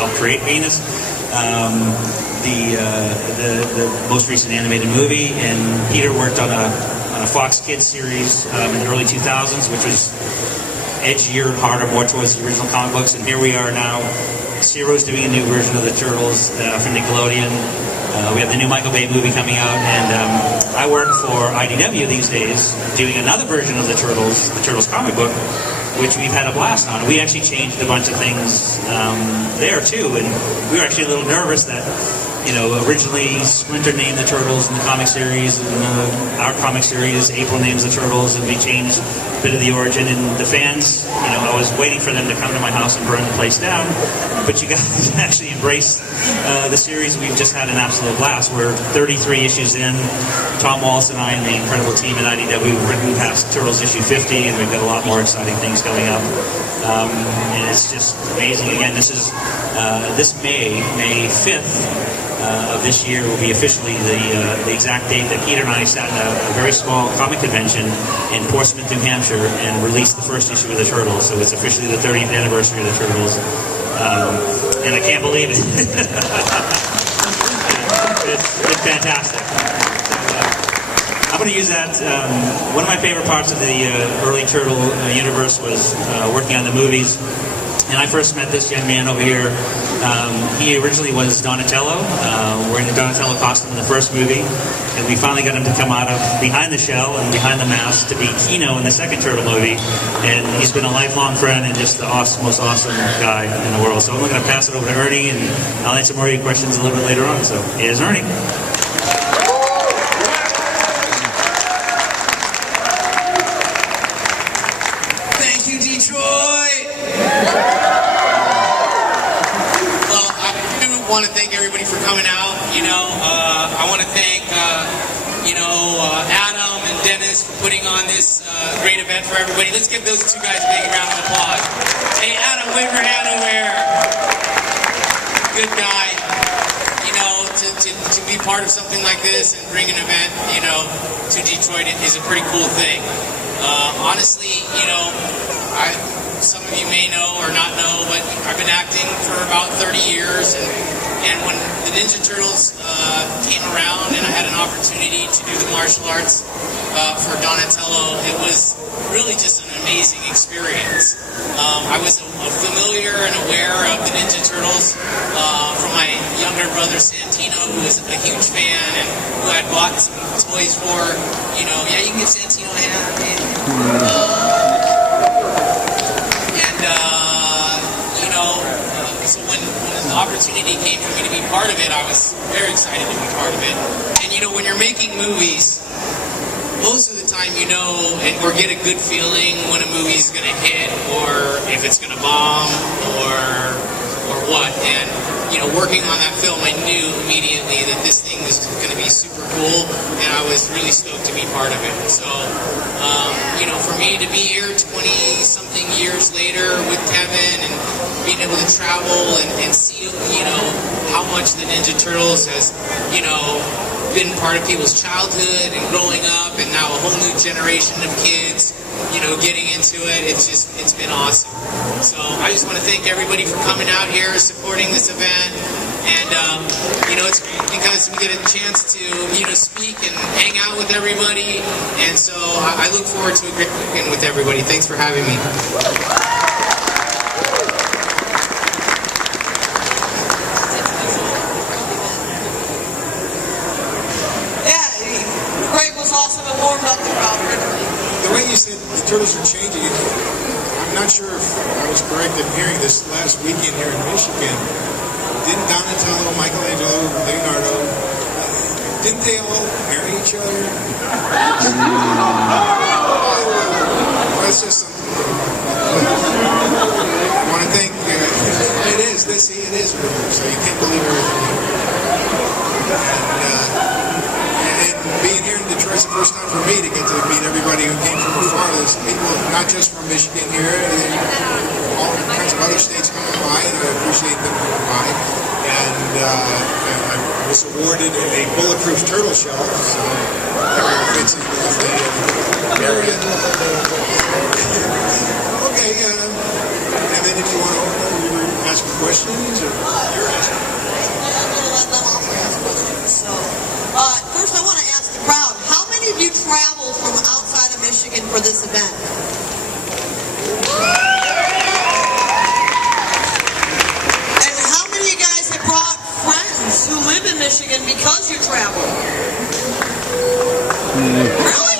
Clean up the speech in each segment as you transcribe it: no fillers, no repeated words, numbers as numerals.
helped create Venus. The most recent animated movie, and Peter worked on a Fox Kids series in the early 2000s, which was edgier, harder, more towards the original comic books. And here we are now. Ciro's doing a new version of the Turtles for Nickelodeon. We have the new Michael Bay movie coming out, and I work for IDW these days, doing another version of the Turtles comic book, which we've had a blast on. We actually changed a bunch of things there too, and we were actually a little nervous that, you know, originally Splinter named the Turtles in the comic series, and our comic series, April names the Turtles, and we changed a bit of the origin. And the fans, you know, I was waiting for them to come to my house and burn the place down, but you guys actually embraced the series. We've just had an absolute blast. We're 33 issues in. Tom Wallace and I and the incredible team at IDW, we've written past Turtles issue 50, and we've got a lot more exciting things coming up. And it's just amazing. Again, this is this May 5th. Of this year will be officially the exact date that Peter and I sat in a very small comic convention in Portsmouth, New Hampshire, and released the first issue of the Turtles. So it's officially the 30th anniversary of the Turtles, and I can't believe it. It's fantastic. I'm going to use that. One of my favorite parts of the early Turtle universe was working on the movies. And I first met this young man over here. He originally was Donatello, wearing the Donatello costume in the first movie. And we finally got him to come out of behind the shell and behind the mask to be Kino in the second Turtle movie. And he's been a lifelong friend and just the most awesome guy in the world. So I'm going to pass it over to Ernie, and I'll answer more of your questions a little bit later on. So here's Ernie. Thank you, Detroit! I want to thank everybody for coming out. You know, I want to thank Adam and Dennis for putting on this great event for everybody. Let's give those two guys a big round of applause. Hey, Adam, wave your hand over here. Good guy. You know, to be part of something like this and bring an event, you know, to Detroit is a pretty cool thing. Honestly, you know, some of you may know or not know, but I've been acting for about 30 years, and when the Ninja Turtles came around and I had an opportunity to do the martial arts for Donatello, it was really just an amazing experience. I was familiar and aware of the Ninja Turtles from my younger brother Santino, who was a huge fan and who I'd bought some toys for. You know, yeah, you can give Santino a hand. So when the opportunity came for me to be part of it, I was very excited to be part of it. And you know, when you're making movies, most of the time you know or get a good feeling when a movie's going to hit, or if it's going to bomb, or what. And you know, working on that film, I knew immediately that this thing was going to be super cool, and I was really stoked to be part of it. So, you know, for me to be here 20-something years later with Kevin and being able to travel and see, you know, how much the Ninja Turtles has, you know, been part of people's childhood and growing up, and now a whole new generation of kids, you know, getting into it. It's been awesome. So I just want to thank everybody for coming out here, supporting this event, and you know, it's great because we get a chance to, you know, speak and hang out with everybody, and so I look forward to a great weekend with everybody. Thanks for having me. The way you said the Turtles are changing, I'm not sure if I was correct in hearing this last weekend here in Michigan. Didn't Donatello, Michelangelo, Leonardo, didn't they all marry each other? Well, it's just something. I want to thank, it is rumor, so you can't believe everything. And being here in Detroit's the first time for me to get to meet everybody who came from afar. There's people not just from Michigan here, all kinds of other states coming by, and I appreciate them coming by. And I was awarded a bulletproof turtle shell, so that fits in with the area. Okay, and then if you want to got some questions, or you're asking? So, first I want to ask the crowd, how many of you traveled from outside of Michigan for this event? And how many of you guys have brought friends who live in Michigan because you travel? Really?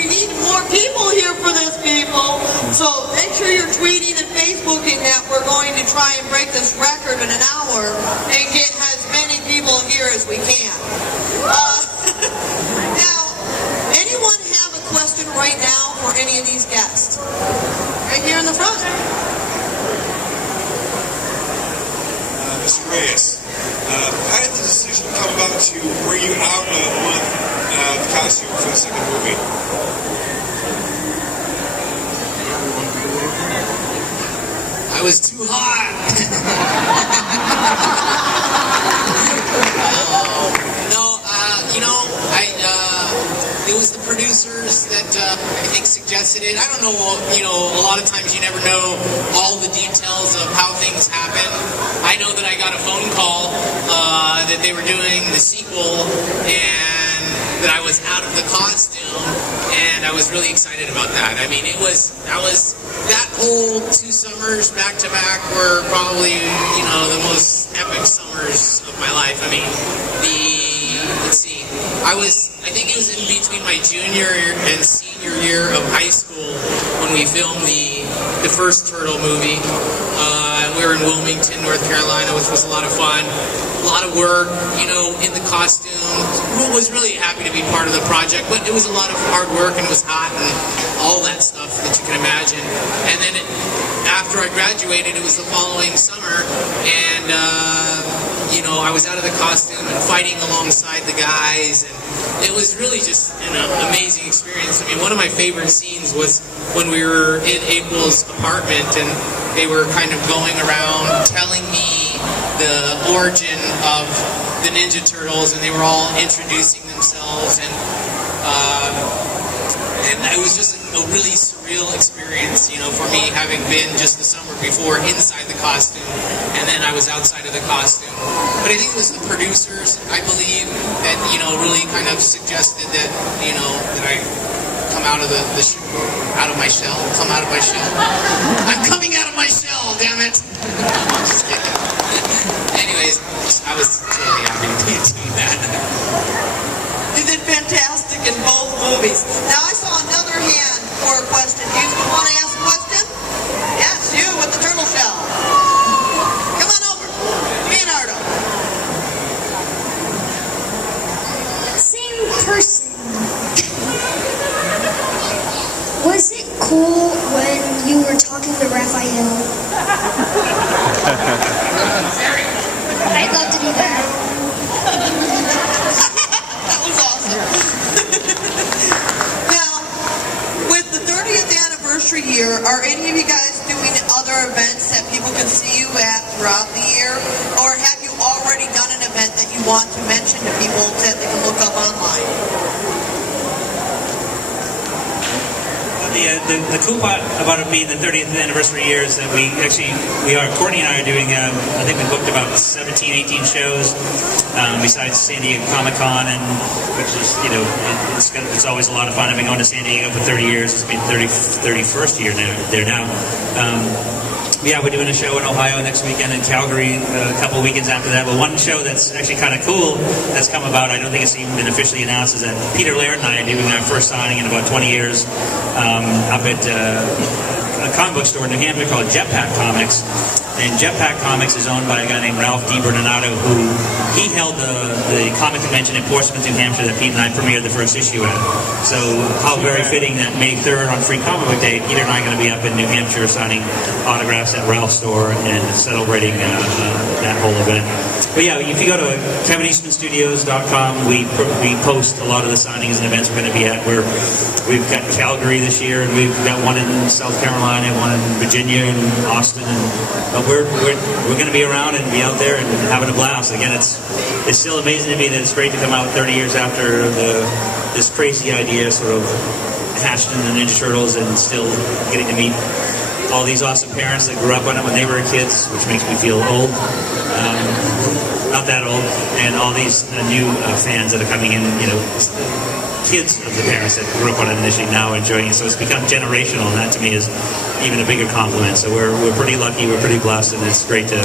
we need more people here for this, people. So make sure you're tweeting and Facebooking that we're going to try and break this record in an hour and get as many people here as we can. Now, anyone have a question right now for any of these guests? Right here in the front. Mr. Reyes, how did the decision come about to bring you out of the costume for the second movie? I was too hot. It was the producers that I think suggested it. I don't know, a lot of times you never know all the details of how things happen. I know that I got a phone call that they were doing the sequel and that I was out of the costume, and I was really excited about that. I mean, that whole 2 summers back to back were probably, the most epic summers of my life. I mean, I think it was in between my junior and senior year of high school when we filmed the first Turtle movie. We were in Wilmington, North Carolina, which was a lot of fun. A lot of work, in the costume. Was really happy to be part of the project, but it was a lot of hard work, and it was hot and all that stuff that you can imagine. And then after I graduated, it was the following summer, and I was out of the costume and fighting alongside the guys, and it was really just an amazing experience. I mean, one of my favorite scenes was when we were in April's apartment, and they were kind of going around telling me the origin of the Ninja Turtles, and they were all introducing themselves, and it was just a really surreal experience, for me, having been just the summer before inside the costume, and then I was outside of the costume. But I think it was the producers, I believe, that, really kind of suggested that, that I come out of out of my shell. Come out of my shell. I'm coming out of my shell, damn it. I'm just kidding. Anyways, I was totally happy to be doing that. You did fantastic in both movies. Now I saw another hand for a question. Do you want to ask a question? Yes, you with the turtle shell. Come on over. Leonardo. Same person. Was it cool when you were talking to Raphael? I'd love to do that. That was awesome. Now, with the 30th anniversary year, are any of you guys doing other events that people can see you at throughout the year? Or have you already done an event that you want to mention to people that they can look up online? The cool part about it being the 30th anniversary year is that Courtney and I are doing, I think we booked about 17, 18 shows, besides San Diego Comic-Con, and which is, it's always a lot of fun. I've been going to San Diego for 30 years. It's been 31st year there now. We're doing a show in Ohio next weekend, in Calgary a couple weekends after that. But one show that's actually kind of cool that's come about, I don't think it's even been officially announced, is that Peter Laird and I are doing our first signing in about 20 years up at a comic book store in New Hampshire called Jetpack Comics. And Jetpack Comics is owned by a guy named Ralph DiBernardo, who he held the comic convention in Portsmouth, New Hampshire that Pete and I premiered the first issue at. So how very fitting that May 3rd on Free Comic Book Day, Peter and I are going to be up in New Hampshire signing autographs at Ralph's store and celebrating that whole event. But yeah, if you go to KevinEastmanStudios.com, we post a lot of the signings and events we're going to be at. We've got Calgary this year, and we've got one in South Carolina, one in Virginia, and Austin, but we're going to be around and be out there and having a blast. Again, it's still amazing to me that it's great to come out 30 years after this crazy idea sort of hatched in the Ninja Turtles, and still getting to meet all these awesome parents that grew up on it when they were kids, which makes me feel old. Not that old. And all these new fans that are coming in, you know, kids of the parents that grew up on it initially now enjoying it. So it's become generational, and that to me is even a bigger compliment. So we're pretty lucky, we're pretty blessed, and it's great to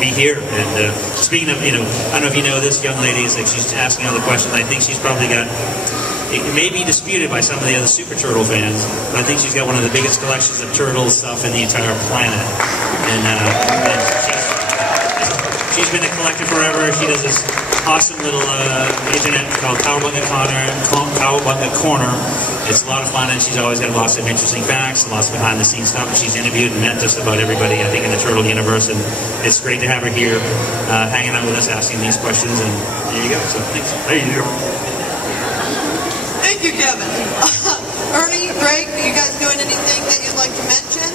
be here. And speaking of, you know, I don't know if you know this young lady, is like she's asking all the questions. I think she's probably got, it may be disputed by some of the other Super Turtle fans, but I think she's got one of the biggest collections of turtle stuff in the entire planet. And she's been a collector forever. She does this awesome little internet called Cowabunga Corner. It's a lot of fun, and she's always got lots of interesting facts, lots of behind-the-scenes stuff. And she's interviewed and met just about everybody, I think, in the turtle universe, and it's great to have her here, hanging out with us, asking these questions. And there you go. So thanks. There you go. Thank you, Kevin. Ernie, Greg, are you guys doing anything that you'd like to mention?